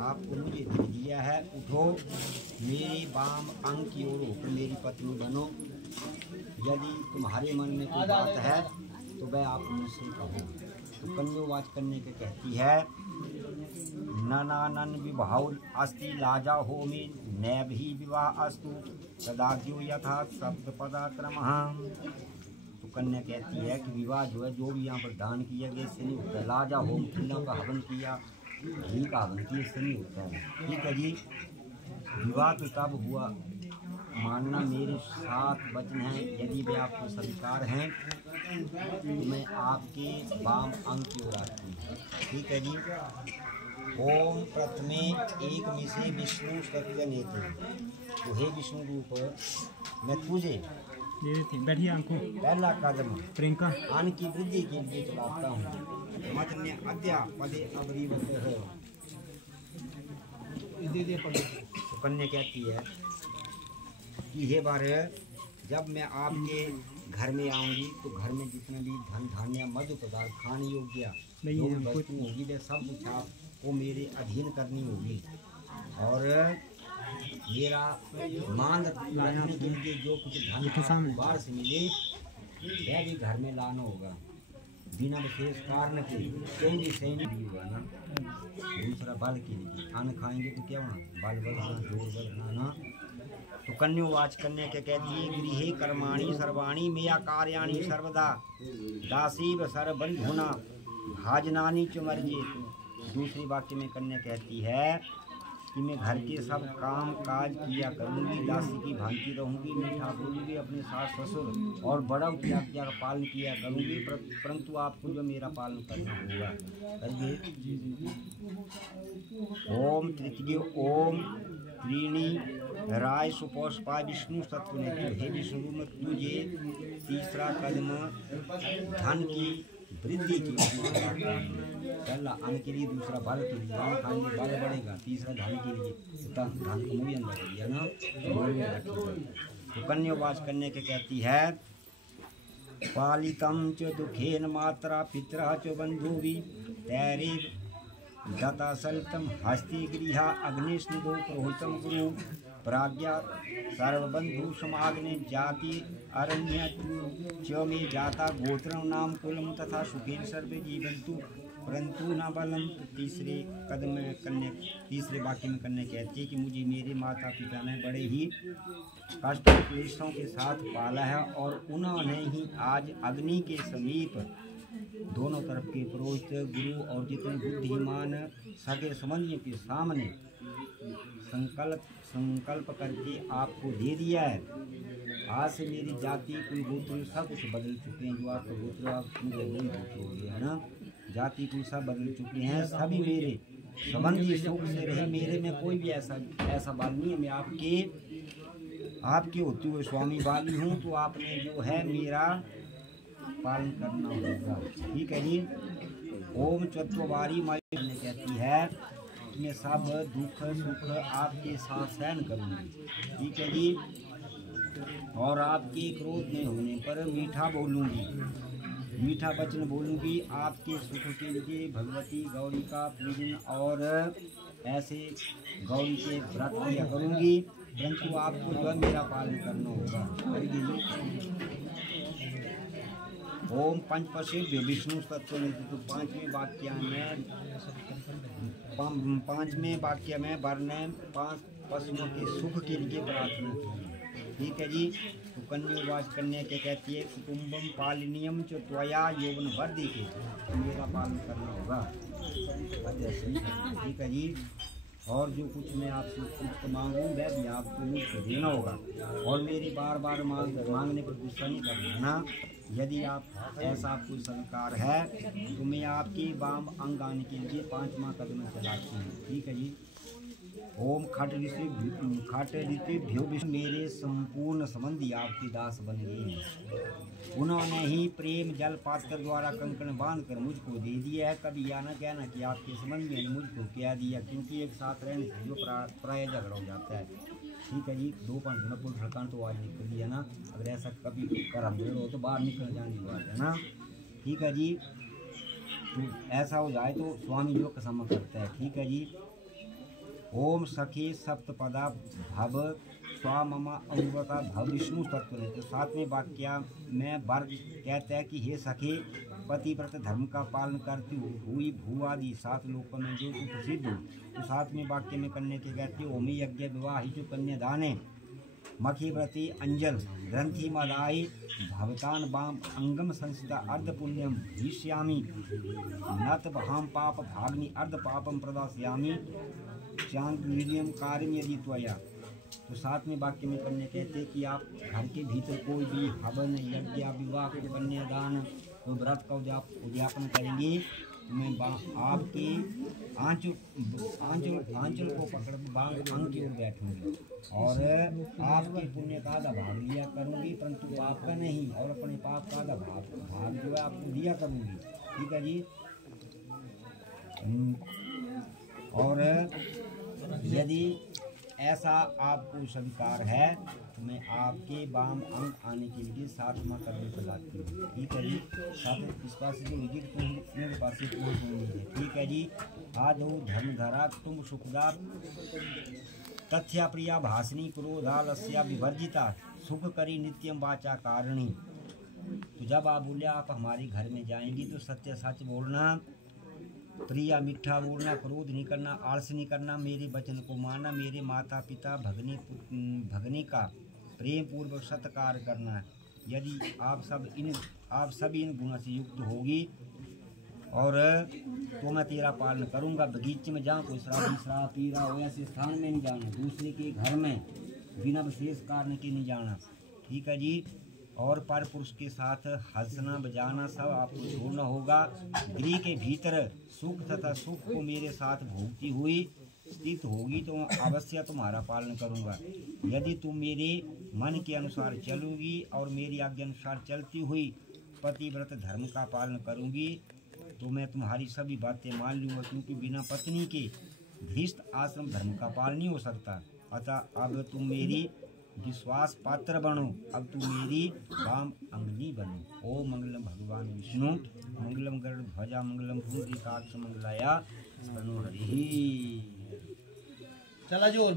आपको मुझे दे दिया है, उठो मेरे वाम अंग की ओर होकर मेरी पत्नी बनो। यदि तुम्हारे मन में कोई बात है तो वह आप मुझसे कहो। तो कन्योवाच करने के कहती है, ननानन विवाह अस्ति लाजा हो में नैव ही विवाह अस्तु सदाज्यो यथा शब्द पदाक्रम। तो कन्या कहती है कि विवाह जो है, जो भी यहाँ पर दान किया गया इससे नहीं होता। लाजा होम फूलों का हवन किया, घी का हवन किया, इससे नहीं होता है। ठीक है जी। विवाह तो तब हुआ, मानना मेरे 7 वचन हैं, यदि वे आपको स्वीकार हैं तो मैं आपके वाम अंग की ओर आती हूँ। ठीक है जी। ओम प्रथमे एक मिसे विष्णु सत्य नेत्र। तो हे विष्णु रूप, मैं तुझे बैठिए अंको पहला कदम प्रियंका अन्न की वृद्धि के लिए चलाता हूँ। मध्य अद्या पदे अवरीवत है। तो कन्या कहती है कि हे बार, जब मैं आपके घर में आऊंगी तो घर में जितने भी धन धान्य मधु पदार्थ खाने योग्य जो वस्तु होगी वह सब कुछ आपको मेरे अधीन करनी होगी। और मेरा मान रखने के लिए जो कुछ धन बाहर से मिले वह भी घर में लाना होगा, बिना विशेष कारण के। क्योंकि सैन्य भी होगा ना, दूसरा बल के लिए अन्न खाएंगे तो क्या होना, बल बढ़ना, जोर बढ़ना ना। तो कन्योवाच कन्या के कह दिए, गृहे कर्माणि सर्वाणि मेया कार्याणि सर्वदा दासीव सर्वबंधुना भाजनानि च मर्ये। दूसरी वाक्य में कन्या कहती है कि मैं घर के सब काम काज किया करूंगी, दासी की भांति रहूंगी, मीठा बोलूंगी, अपने सास ससुर और बड़ों की आज्ञा का पालन किया करूंगी, परंतु आपको जो मेरा पालन करना होगा। ओम तृतीय ओम त्रीणी राय सुपोषपा विष्णु सत्व ने। हे विष्णु में तुझे तीसरा कदम धन की वृद्धि की। पहला अन्न के लिए, दूसरा बल के लिए, अन्न खाएंगे बल बढ़ेगा, तीसरा धन के लिए, धन को मुझे अंदर दिया ना। तो कन्यावाच करने के कहती है, पालितम च दुखेन मात्रा पितरा च बंधुवी तैरे दता सलितम हस्ति गृहा अग्निस्निदो पुरोहितम गुरु प्राज्ञा सर्वबंधु समाग्ने जाति अरण्य च में जाता गोत्रम नाम कुलम तथा सुखेन सर्वे जीवंतु परंतु न बलम। तीसरे कदम में कन्या, तीसरे वाक्य में कन्या कहती है कि मुझे मेरे माता पिता ने बड़े ही कष्ट क्लेशों के साथ पाला है और उन्होंने ही आज अग्नि के समीप दोनों तरफ के पुरोहित गुरु और जितने बुद्धिमान सगे संबंधियों के सामने संकल्प करके आपको दे दिया है। आज से मेरी जाति कुल गोत्र सब कुछ बदल चुके हैं। जो आपका गोत्र आप गोत्र हो गया है ना, जाति कुल सब बदल चुके हैं। सभी मेरे संबंधी सुख से रहे, मेरे में कोई भी ऐसा बाल नहीं है। मैं आपके होते हुए स्वामी वाली हूँ, तो आपने जो है मेरा पालन करना होगा। ठीक है जी। ओम चतुर्वारी माई कहती है कि मैं सब दुख सुख आपके साथ सहन करूँगी। ठीक है जी। और आपके क्रोध नहीं होने पर मीठा बोलूँगी, मीठा वचन बोलूँगी। आपके सुख के लिए भगवती गौरी का पूजन और ऐसे गौरी के व्रत किया करूँगी, परंतु आपको जो मेरा पालन करना होगा। ओम पंचपशेभ्यो विष्णु तत्व। तो पांचवें वाक्य में वर्ण 5 पशुओं के सुख के लिए प्रार्थना की। ठीक है जी। तो कन्यावाच कन्या के कहती है, कुटुम्बम पालनीयम च त्वया यौवन वर्धि के, मेरा पालन करना होगा। ठीक है जी। और जो कुछ मैं आपसे कुछ मांगूँ वह भी आपको मुझको देना होगा, और मेरी बार बार मांगने पर गुस्सा नहीं करना ना। यदि आप ऐसा आपको स्वीकार है तो मैं आपके वाम अंग आने के लिए 5वां कदम चलाती हूँ। ठीक है जी। ओम खट ऋतु मेरे संपूर्ण संबंधी आपके दास बन गए हैं। उन्होंने ही प्रेम जल पात्र द्वारा कंकण बांध कर मुझको दे दिया है। कभी यह न कहना कि आपके संबंधी ने मुझको क्या दिया, क्योंकि एक साथ रहने से जो प्राय झगड़ा हो जाता है। ठीक है जी। 2-5 दिन पुल ठकान तो आज निकल दिया ना। अगर ऐसा कभी कर हम हो तो बाहर निकल जाने की बात है ना। ठीक है जी। तो ऐसा हो जाए तो स्वामी जो कसम करता है। ठीक है जी। ओम सखी सप्तपदा भव स्वाममा अमृता भव विष्णु तत्व। तो सातवें वाक्य में वर कहते हैं कि हे सखी, पतिव्रत धर्म का पालन करती हुई भू आदि 7 लोकों में जो तू प्रसिद्ध हो। तो सातवें वाक्य में कन्या के कहते हैं ओमी यज्ञ विवाह जो कन्यादाने मखी व्रति अंजल ग्रंथि मदाई भवतान बाम अंगम संस्थिता अर्ध पुण्यम भीष्यामि नत भाम पाप भाग्नि अर्ध पापम प्रदास्यामि चांद वीर्यम कार्यम यदि त्वया। तो सातवें वाक्य में कन्या कहते हैं कि आप घर के भीतर कोई भी हवन यज्ञ विवाह कन्यादान कोई व्रत का उद्यापन करेंगे तो मैं आपके आंचल को पकड़ बांध अंग की ओर बैठूंगी और आपके पुण्य का आधा भाग लिया करूंगी, परंतु पाप का नहीं, और अपने पाप का आधा भाग जो है आपको दिया करूंगी। ठीक है जी। और यदि ऐसा आपको स्वीकार है तो मैं आपके वाम अंग आने के लिए 7 माह करने पर लाती हूँ। ठीक है जी। साथ इस पास जो विजिट मेरे पास है। ठीक है जी। आदो धर्मधरा तुम सुखदा तथ्या प्रिया भाषणी क्रोधालस्या विवर्जिता सुख करी नित्यम वाचा कारिणी। तो जब आप बोले आप हमारे घर में जाएंगी तो सत्य सच बोलना, प्रिया मीठा बोलना, क्रोध नहीं करना, आलस नहीं करना, मेरे वचन को मानना, मेरे माता पिता भगनी का प्रेम पूर्वक सत्कार करना। यदि आप सभी इन गुणों से युक्त होगी और तो मैं तेरा पालन करूंगा। बगीचे में जहाँ कोई शराब पी रहा हो ऐसे स्थान में नहीं जाना, दूसरे के घर में बिना विशेष कारण के नहीं जाना। ठीक है जी। और पर पुरुष के साथ हंसना बजाना सब आपको छोड़ना होगा। गृह के भीतर सुख तथा सुख को मेरे साथ भोगती हुई स्थित होगी तो अवश्य तुम्हारा पालन करूंगा। यदि तुम मेरे मन के अनुसार चलोगी और मेरी आज्ञा अनुसार चलती हुई पतिव्रत धर्म का पालन करूंगी तो मैं तुम्हारी सभी बातें मान लूँगा, क्योंकि बिना पत्नी के धृष्ट आश्रम धर्म का पालन नहीं हो सकता। अतः अब तुम मेरी विश्वास पात्र बनो, अब तुम मेरी वाम अंगनी बनो। ओम मंगलम भगवान विष्णु मंगलम गरुड़ ध्वजा मंगलम पुंडरीकाक्ष मंगलाया स्तनो हरि। चला जी और